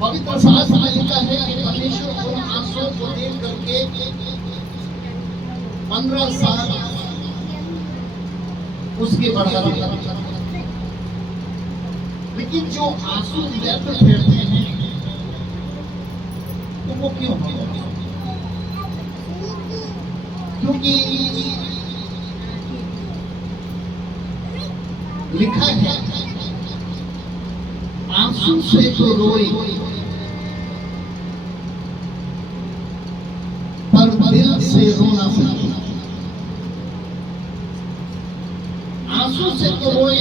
पवित्र शास्त्र में लिखा है कि परमेश्वर उन आंसुओं को देख करके 15 साल उसकी बढ़ावा करता, लेकिन जो आंसू व्यर्थ फेरते हैं तो वो क्यों होगा? क्योंकि लिखा है आंसू से तो रोए पर दिल से रो ना सके। आंसू से तो रोए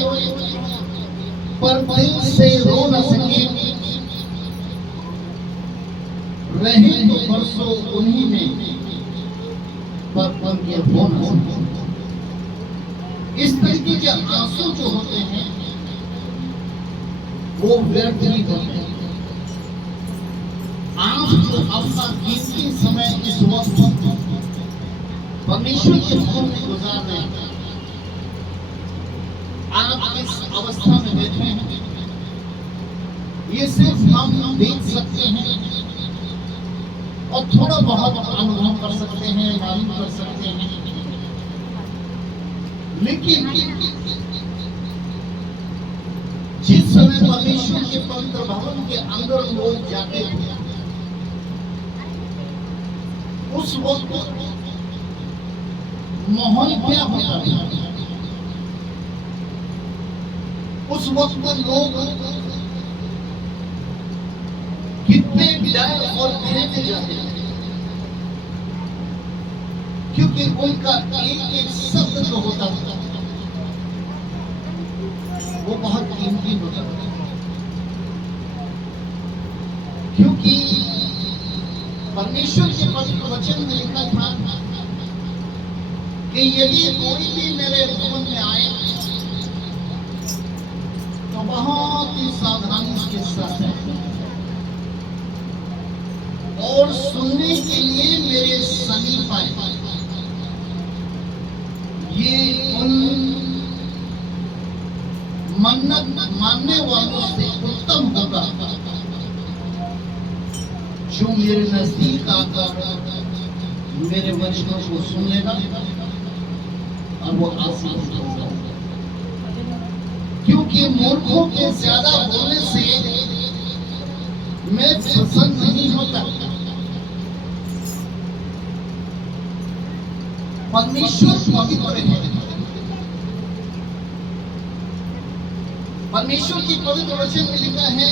पर दिल से रो ना सके। रहे तो बरसों उन्हीं में पर उनके हो ना सके। इस तरीके के आंसू जो होते हैं वो व्यर्थ नहीं होते। आप जो अपना कीमती समय इस वक्त परमेश्वर के भवन में गुजार रहे हैं, आप इस अवस्था में बैठे हैं, ये सिर्फ हम देख सकते हैं और थोड़ा बहुत अनुभव कर सकते हैं, मालूम कर सकते हैं, लेकिन जिस समय परमेश्वर के पवित्र भवन के अंदर लोग जाते हैं उस वक्त माहौल क्या होता है? उस वक्त लोग कितने डर और भय में जाते हैं, क्योंकि उनका एक एक शब्द जो होता है वो बहुत कीमती होता है। क्योंकि परमेश्वर के पवित्र वचन में लिखा था कि यदि कोई भी मेरे भवन में आए तो बहुत ही सावधानी के साथ है और सुनने के लिए मेरे समीप आए। ये उन मन्नत मानने वालों से उत्तम होगा जो मेरे नजदीक आकर मेरे वचनों को सुन लेगा और वो आशीष होगा। क्योंकि मूर्खों के ज्यादा बोलने से मैं प्रसन्न नहीं होता। परमेश्वर पवित्र है। परमेश्वर की पवित्र वचन में लिखा है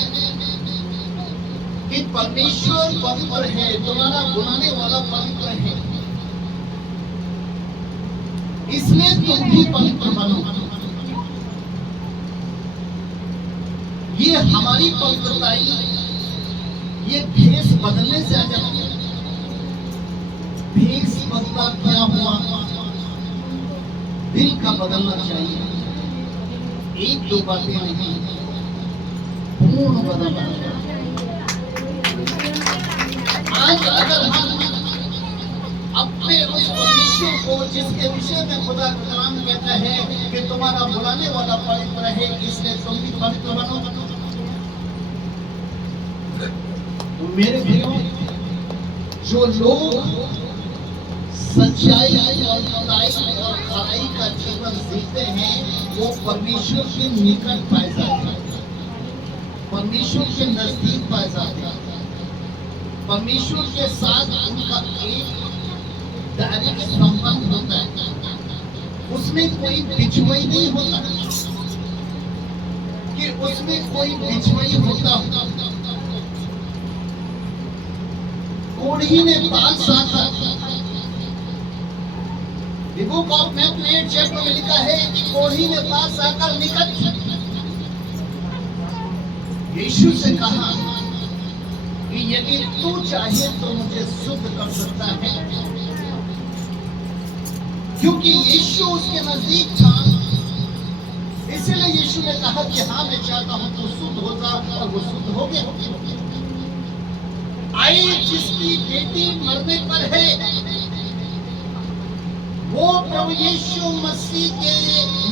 कि परमेश्वर पवित्र है, तुम्हारा बुलाने वाला पवित्र है, इसलिए तुम भी पवित्र बनो। ये हमारी पवित्रताई ये भेष बदलने से आ जाती है। भेष बदला क्या हुआ? दिल का बदलना चाहिए। एक दो बातें नहीं, पूर्ण बदलना चाहिए। आज अगर हम अपने उस परमेश्वर को जिसके विषय में खुदा कलाम कहता है कि तुम्हारा बुलाने वाला पवित्र है, इसलिए तुम भी पवित्र बनो, तो मेरे भाइयों, जो लोग सच्चाई और खराई का जीवन जीते हैं वो परमेश्वर के निकट पाए जाते हैं, परमेश्वर के नजदीक पाए जाते हैं, परमेश्वर के साथ उनका एक डायरेक्ट संबंध होता है। उसमें कोई बिछुई नहीं होता कि उसमें कोई बिछुई होता। कोढ़ी ने बात साधा। बुक ऑफ मैथ्यू 8 चैप्टर में लिखा है कि कोढ़ी ने पास आकर निकट यीशु से कहा कि यदि तू चाहे तो मुझे शुद्ध कर सकता है, क्योंकि यीशु उसके नजदीक था। इसलिए यीशु ने कहा कि हाँ मैं चाहता हूं तू शुद्ध हो जा, और वो शुद्ध हो गया। आई जिसकी बेटी मरने पर है वो प्रभु यीशु मसीह के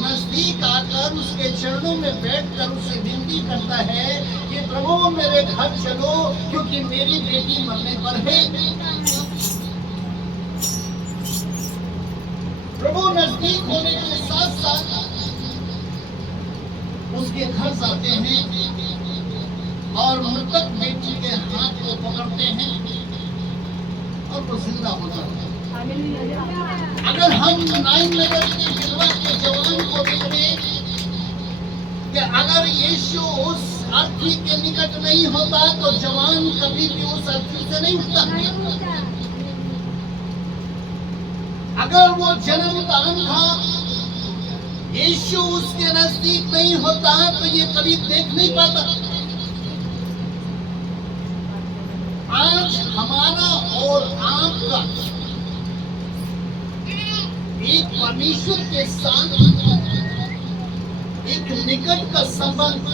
नजदीक आकर उसके चरणों में बैठकर उसे विनती करता है कि प्रभु मेरे घर चलो क्योंकि मेरी बेटी मरने पर है। प्रभु नजदीक होने के साथ साथ उसके घर जाते हैं और मृतक बेटी के हाथ को पकड़ते हैं और वो जिंदा हो जाता है। अगर हम 9 नगर की विधवा के जवान को देखें कि अगर यीशु उस अर्थी के निकट नहीं होता तो जवान कभी भी उस अर्थी से नहीं उठता। अगर वो जन्मदान था, यीशु उसके नजदीक नहीं होता तो ये कभी देख नहीं पाता। आज हमारा और आपका एक परमेश्वर के साथ एक निकट का संबंध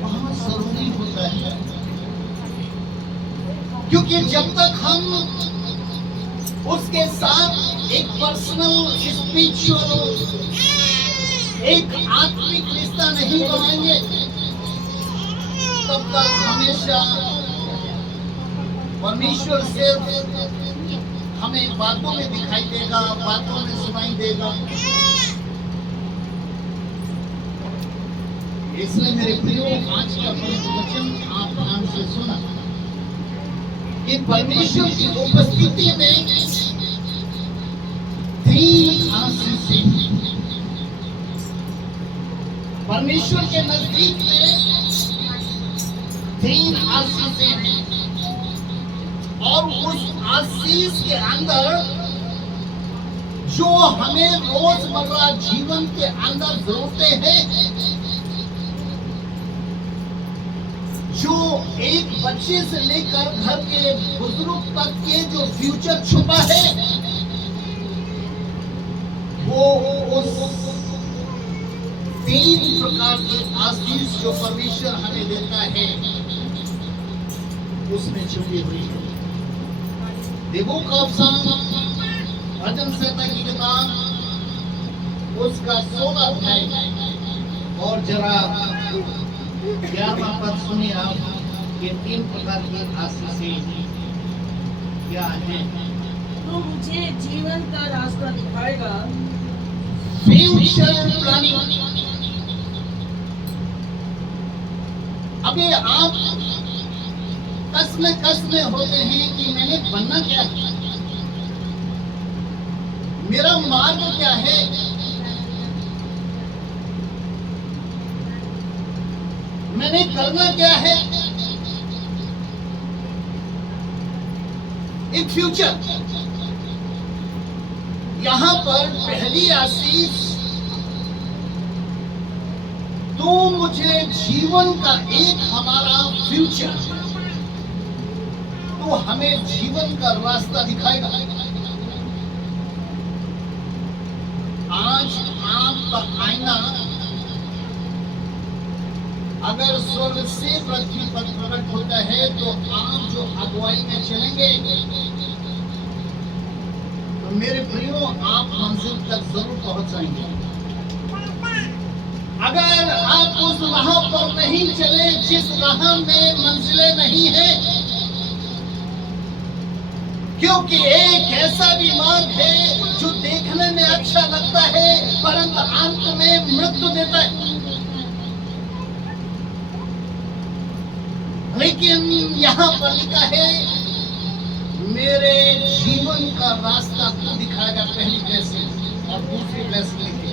बहुत जरूरी होता है, क्योंकि जब तक हम उसके साथ एक पर्सनल स्पिरिचुअल एक आत्मिक रिश्ता नहीं बनाएंगे तब तक हमेशा परमेश्वर से हमें बातों में दिखाई देगा, बातों में सुनाई देगा। इसलिए मेरे प्रियो, आज का पवित्र वचन आप ध्यान से सुना कि परमेश्वर की उपस्थिति में 3 आशीषें, परमेश्वर के नजदीक में 3 आशीषें हैं और उस आशीष के अंदर जो हमें रोजमर्रा जीवन के अंदर जरूरतें हैं, जो एक बच्चे से लेकर घर के बुजुर्ग तक के जो फ्यूचर छुपा है, वो उस 3 प्रकार के आशीष जो परमेश्वर हमें देता है उसमें छुपी हुई है। देखो कब भजन संहिता की किताब उसका 16 अध्याय और जरा 11वां पद सुनिए आप। ये 3 प्रकार की आशीषें क्या है? तो मुझे जीवन का रास्ता दिखाएगा। Future planning. अबे आप कसमें होते हैं कि मैंने बनना क्या है, मेरा मार्ग क्या है, मैंने करना क्या है। इन फ्यूचर यहां पर पहली आशीष, तो मुझे जीवन का एक हमारा फ्यूचर, तो हमें जीवन का रास्ता दिखाएगा। आज आपका आईना अगर स्वर्ग से पृथ्वी पर प्रकट होता है तो आप जो अगुवाई में चलेंगे तो मेरे प्रियो आप मंजिल तक जरूर पहुंच जाएंगे। अगर आप उस राह पर नहीं चले जिस राह में मंजिलें नहीं है, क्योंकि एक ऐसा भी मार्ग है जो देखने में अच्छा लगता है परंतु अंत में मृत्यु देता है। लेकिन यहाँ पर लिखा है मेरे जीवन का रास्ता को दिखाएगा, पहली ब्लेसिंग। और दूसरी ब्लेसिंग लिखी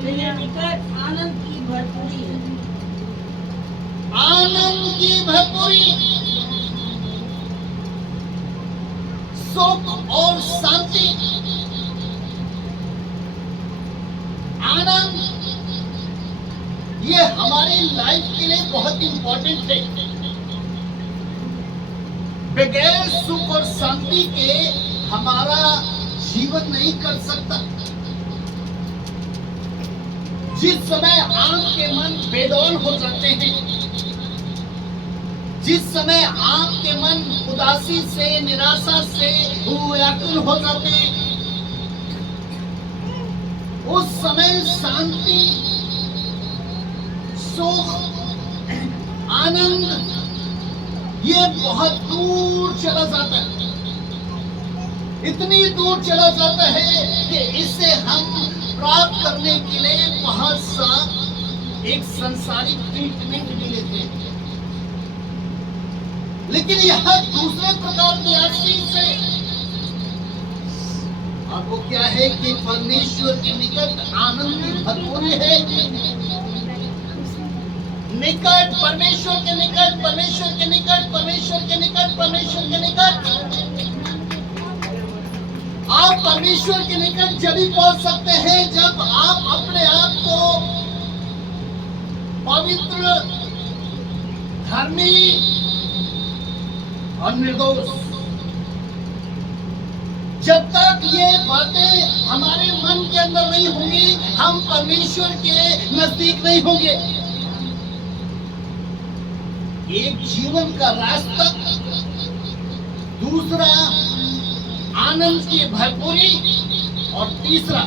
मेरे निकट आनंद की भरपूरी है। आनंद की भरपूरी, सुख और शांति। आनंद ये हमारी लाइफ के लिए बहुत इंपॉर्टेंट है। बगैर सुख और शांति के हमारा जीवन नहीं कर सकता। जिस समय आपके मन बेदौल हो जाते हैं, जिस समय आपके मन उदासी से, निराशा से व्याकुल हो जाते हैं, उस समय शांति, सुख आनंद ये बहुत दूर चला जाता है, इतनी दूर चला जाता है कि इसे हम प्राप्त करने के लिए बहुत सा एक संसारिक ट्रीटमेंट भी लेते हैं। लेकिन यह दूसरे प्रकार की आशीष है। और वो क्या है कि परमेश्वर के निकट आनंद भरपूर है। निकट, परमेश्वर के निकट, परमेश्वर के निकट, परमेश्वर के निकट, परमेश्वर के निकट। आप परमेश्वर के निकट जब ही पहुंच सकते हैं जब आप अपने आप को पवित्र, धर्मी और निर्दोष, जब तक ये बातें हमारे मन के अंदर नहीं होंगी, हम परमेश्वर के नजदीक नहीं होंगे। एक जीवन का रास्ता, दूसरा आनंद की भरपूरी, और तीसरा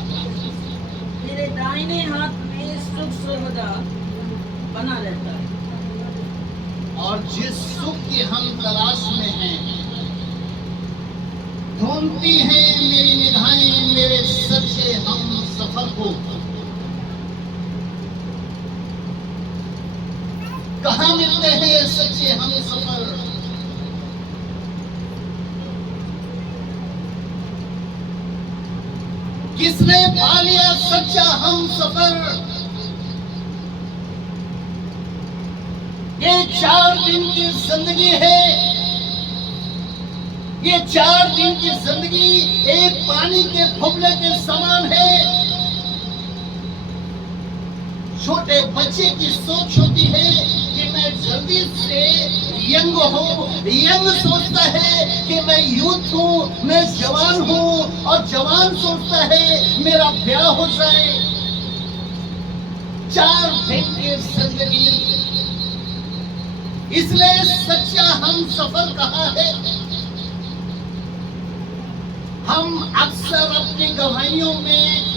मेरे दाहिने हाथ में सुख सर्वदा बना रहता है। और जिस सुख की हम तलाश में हैं, ढूंढती हैं मेरी निगाहें मेरे सच्चे हम सफर को। कहाँ मिलते हैं सच्चे हम सफर? किसने पा लिया सच्चा हम सफर? ये 4 दिन की जिंदगी है। ये 4 दिन की जिंदगी एक पानी के फुबले के समान है। छोटे बच्चे की सोच होती है कि मैं जल्दी से यंग हूँ, यंग सोचता है कि मैं यूथ हूँ, मैं जवान हूँ, और जवान सोचता है मेरा ब्याह हो जाए। 4 दिन की जिंदगी, इसलिए सच्चा हम सफर कहाँ है? हम अक्सर अपनी गवाहियों में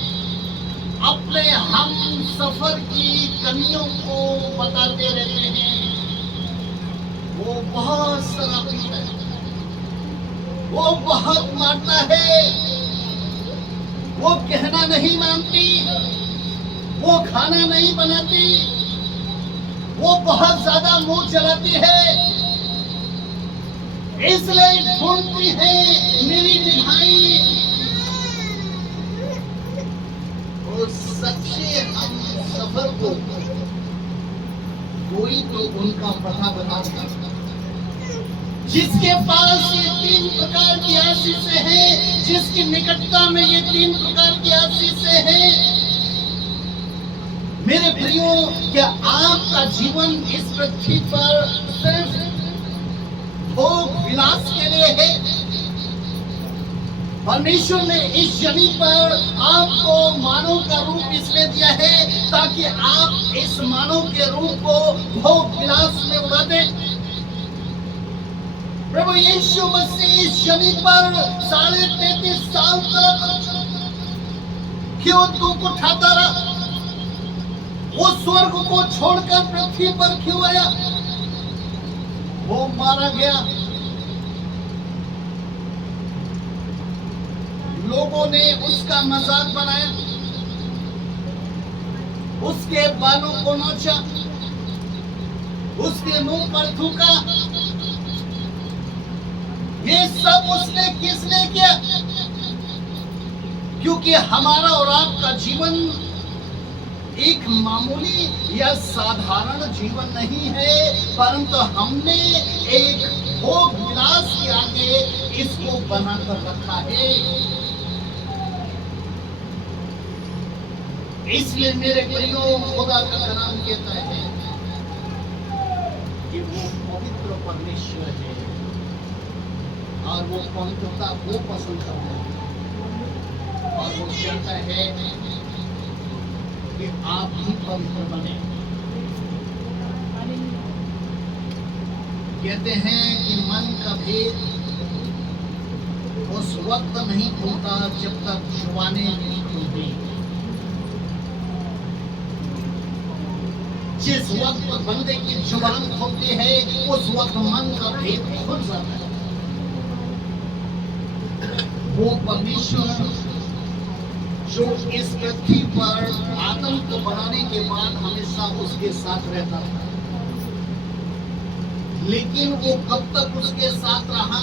अपने हम सफर की कमियों को बताते रहते हैं। वो बहुत शराबी है, वो बहुत मारता है, वो कहना नहीं मानती, वो खाना नहीं बनाती, वो बहुत ज्यादा मुंह चलाती है। इसलिए ढूंढती है मेरी निगाहें उस सच्चे हम सफर को। कोई तो उनका पता बताता, जिसके पास ये 3 प्रकार की आशीषें हैं, जिसकी निकटता में ये 3 प्रकार की आशीषें हैं। मेरे प्रियो, क्या आपका जीवन इस पृथ्वी पर सिर्फ भोग विलास के लिए है? परमेश्वर ने इस जमीन पर आपको मानव का रूप इसलिए दिया है ताकि आप इस मानव के रूप को भोग विलास में उड़ा दें। प्रभु यीशु मसीह इस जमीन पर 33.5 साल तक क्यों दुख उठाता रहा? वो स्वर्ग को छोड़कर पृथ्वी पर क्यों आया? वो मारा गया। लोगों ने उसका मजाक बनाया, उसके बालों को नोचा, उसके मुंह पर थूका। ये सब उसने किसने किया? क्योंकि हमारा और आपका जीवन एक मामूली या साधारण जीवन नहीं है, परंतु हमने एक भोग विलास के आगे इसको बनाकर रखा है। इसलिए मेरे प्रियो, खुदा का कलाम कहता है कि वो पवित्र परमेश्वर है और वो पवित्रता वो पसंद करता है और वो चाहता है कि आप भी पवित्र बने। कहते हैं कि मन का भेद उस वक्त नहीं खुलता जब तक जुबानें नहीं खुलती। जिस वक्त बंदे की जुबान खुलती है उस वक्त मन का भेद खुल जाता है। वो परमेश्वर जो इस पृथ्वी पर आदम को बनाने के बाद हमेशा उसके साथ रहता था, लेकिन वो कब तक उसके साथ रहा?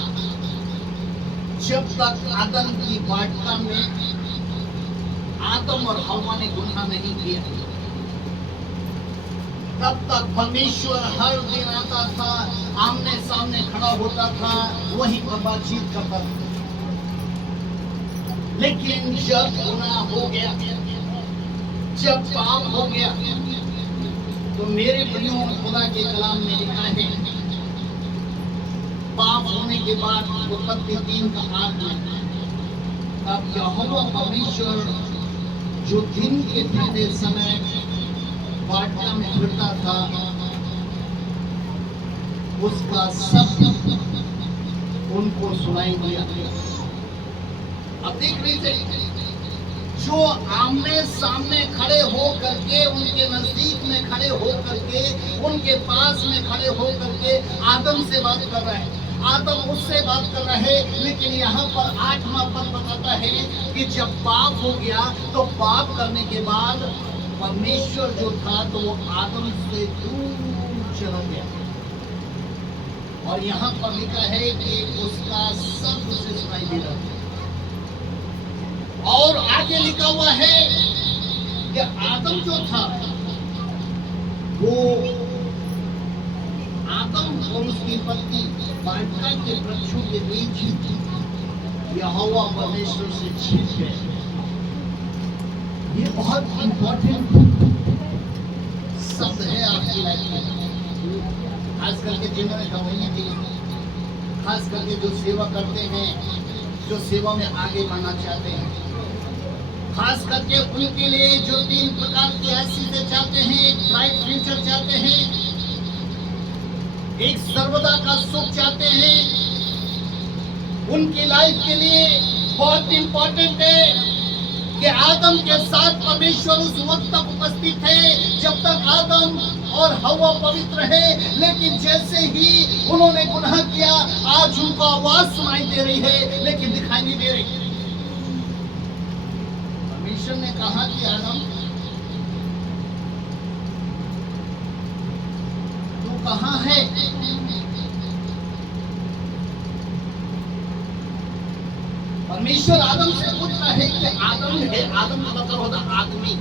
जब तक आदम की वाटिका में आदम और हव्वा ने गुनाह नहीं किया, तब तक परमेश्वर हर दिन आता था, आमने सामने खड़ा होता था, वहीं पर बातचीत करता था। लेकिन जब गुनाह हो गया, जब पाप हो गया, तो मेरे प्रियो खुदा के कलाम में लिखा है, पाप होने के बाद उत्पत्ति 3 का 8 में, तब यहोवा परमेश्वर जो दिन के ठंडे समय वाटिका में फिरता था, उसका शब्द उनको सुनाई दिया। अब देख लीजिए, जो आमने सामने खड़े हो करके, उनके नजदीक में खड़े हो करके, उनके पास में खड़े हो करके आदम से बात कर रहे हैं, आदम उससे बात कर रहे हैं। लेकिन यहाँ पर 8वां पद बताता है कि जब पाप हो गया, तो पाप करने के बाद परमेश्वर जो था तो वो आदम से दूर चला गया। और यहाँ पर लिखा है कि उसका शब्द उसे सुनाई दे रहा था। और आगे लिखा हुआ है कि आदम जो था, वो आदम और उसकी पत्नी वाटिका के वृक्षों के बीच यहोवा परमेश्वर से छिप गए। ये बहुत इंपॉर्टेंट शब्द है आपकी लाइफ में, खास करके जिन्होंने गवाही दी, खास करके जो सेवा करते हैं, जो सेवा में आगे बढ़ना चाहते हैं, खास करके उनके लिए जो 3 प्रकार की हैसियतें चाहते हैं, एक ब्राइट फ्यूचर चाहते हैं, एक सर्वदा का सुख चाहते हैं। उनकी लाइफ के लिए बहुत इंपॉर्टेंट है कि आदम के साथ परमेश्वर उस वक्त तक उपस्थित थे जब तक आदम और हव्वा पवित्र है। लेकिन जैसे ही उन्होंने गुनाह किया, आज उनको आवाज सुनाई दे रही है लेकिन दिखाई नहीं दे रही। परमेश्वर ने कहा कि आदम, तू कहां है? परमेश्वर आदम से पूछता है कि आदम है, आदम का मतलब होता आदमी,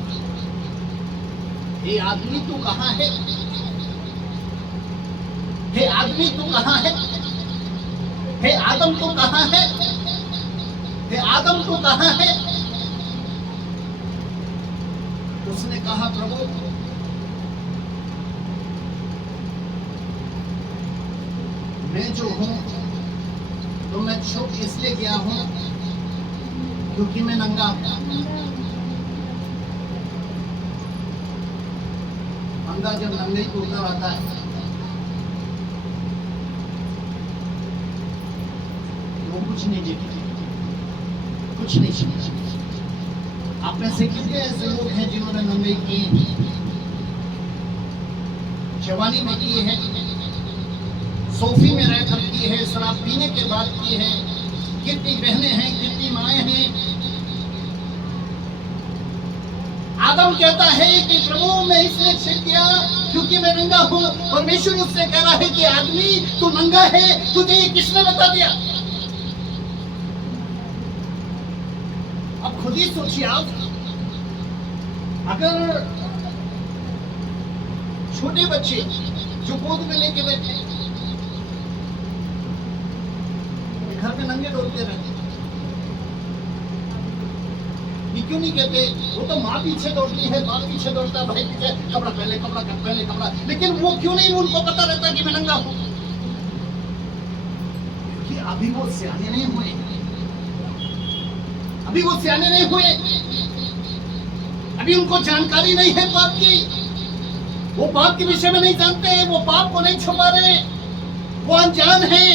हे आदमी तू कहां है? हे आदमी तू कहां है? हे आदम तू कहां है? हे आदम तू कहां है? उसने कहा, प्रभु मैं जो हूं तो मैं छुप इसलिए गया हूं क्योंकि मैं नंगा हूं। बंदा जब नंगे को उतर आता है वो कुछ नहीं देखते, कुछ नहीं समझते। आप में से कितने ऐसे लोग हैं जिन्होंने नंगे किए, जवानी में किए हैं, सोफी में रहकर की है, शराब पीने के बाद की है? कितनी बहनें हैं, कितनी माएं हैं। आदम कहता है कि प्रभु मैं इसलिए छिप गया क्योंकि मैं नंगा हूं। परमेश्वर उससे कह रहा है कि आदमी तू नंगा है, तुझे ये किसने बता दिया? अब खुद ही सोचिए आप, अगर छोटे बच्चे जो गोद में लेके बैठे घर में नंगे दौड़ते रहते, ये क्यों नहीं कहते? वो तो माँ पीछे दौड़ती है, बाप पीछे दौड़ता है, भाई पीछे कपड़ा पहले, कपड़ा पहले, कपड़ा। लेकिन वो क्यों नहीं उनको पता रहता कि मैं नंगा हूं? क्योंकि अभी वो सियाने नहीं हुए, अभी वो सियाने नहीं हुए, अभी उनको जानकारी नहीं है पाप की। वो पाप के विषय में नहीं जानते हैं, वो पाप को नहीं छुपा रहे, वो अनजान है।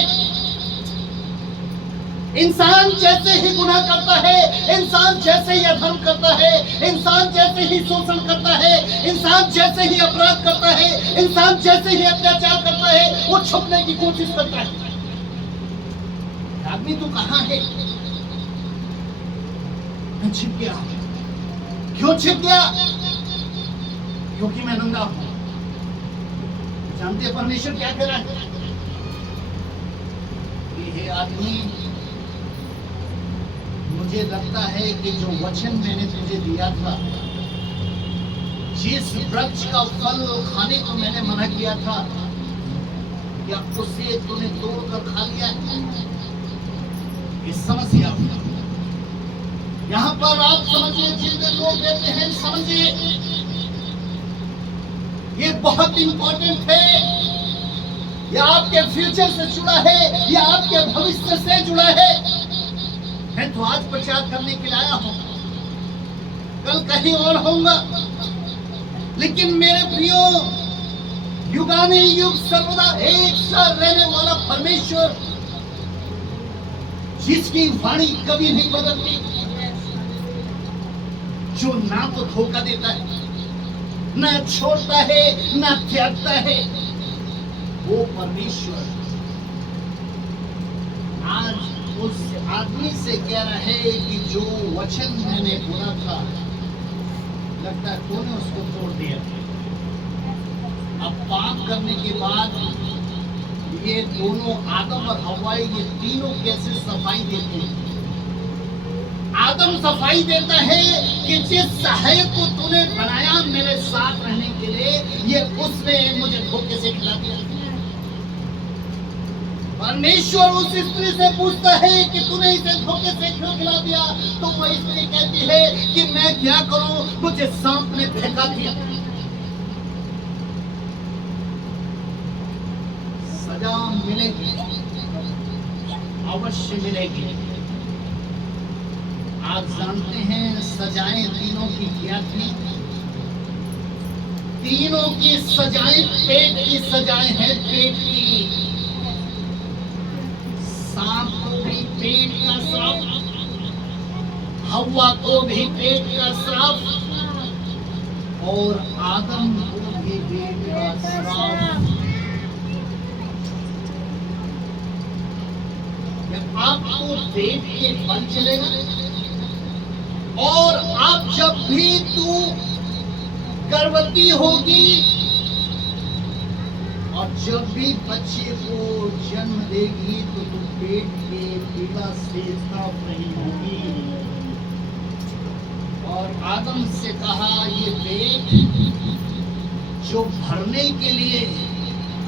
इंसान जैसे ही गुनाह करता है, इंसान जैसे ही अधर्म करता है, इंसान जैसे ही शोषण करता है, इंसान जैसे ही अपराध करता है, इंसान जैसे ही अत्याचार करता है, वो छुपने की कोशिश करता है। आदमी तू कहां है? मैं छिप गया। क्यों छिप गया? क्योंकि मैं नंगा हूं। जानते हैं परमेश्वर क्या कह रहा है? ये आदमी, मुझे लगता है कि जो वचन मैंने तुझे दिया था, जिस वृक्ष का फल खाने को मैंने मना किया था, क्या उसे तूने तोड़कर खा लिया? ये समस्या यहां पर आप समझिए, जितने लोग देते हैं समझिए, ये बहुत इंपॉर्टेंट है। ये आपके फ्यूचर से जुड़ा है, ये आपके भविष्य से जुड़ा है। मैं तो आज प्रचार करने के लिए आया हूं, कल कहीं और होऊंगा, लेकिन मेरे प्रियो, युगाने युग सर्वदा एक सा रहने वाला परमेश्वर, जिसकी वाणी कभी नहीं बदलती, जो ना तो धोखा देता है, ना छोड़ता है, ना त्यागता है, वो परमेश्वर आज उस आदमी से कह रहा है कि जो वचन मैंने बोला था, लगता है तूने उसको तोड़ दिया। अब पाप करने के बाद ये दोनों आदम और हव्वा, ये तीनों कैसे सफाई देते हैं? आदम सफाई देता है कि जिस सहायक को तूने बनाया मेरे साथ रहने के लिए, ये उसने मुझे धोखे से खिला दिया। परमेश्वर उस स्त्री से पूछता है कि तूने इसे धोखे से क्यों खिला दिया? तो वो स्त्री कहती है कि मैं क्या करूं, मुझे सांप ने फेंका दिया। सजा मिलेगी, अवश्य मिलेगी। आप जानते हैं सजाएं तीनों की क्या थी? तीनों की सजाएं पेट की सजाएं हैं, पेट की। सांप को भी पेट का श्राप, हव्वा को भी पेट का श्राप, और आदम को भी पेट का श्राप। आपको पेट के बल चलेगा, और आप जब भी तू गर्भवती होगी और जब भी बच्चे को जन्म देगी, तो तू पेट के पीड़ा से साफ नहीं होगी। और आदम से कहा, ये पेट जो भरने के लिए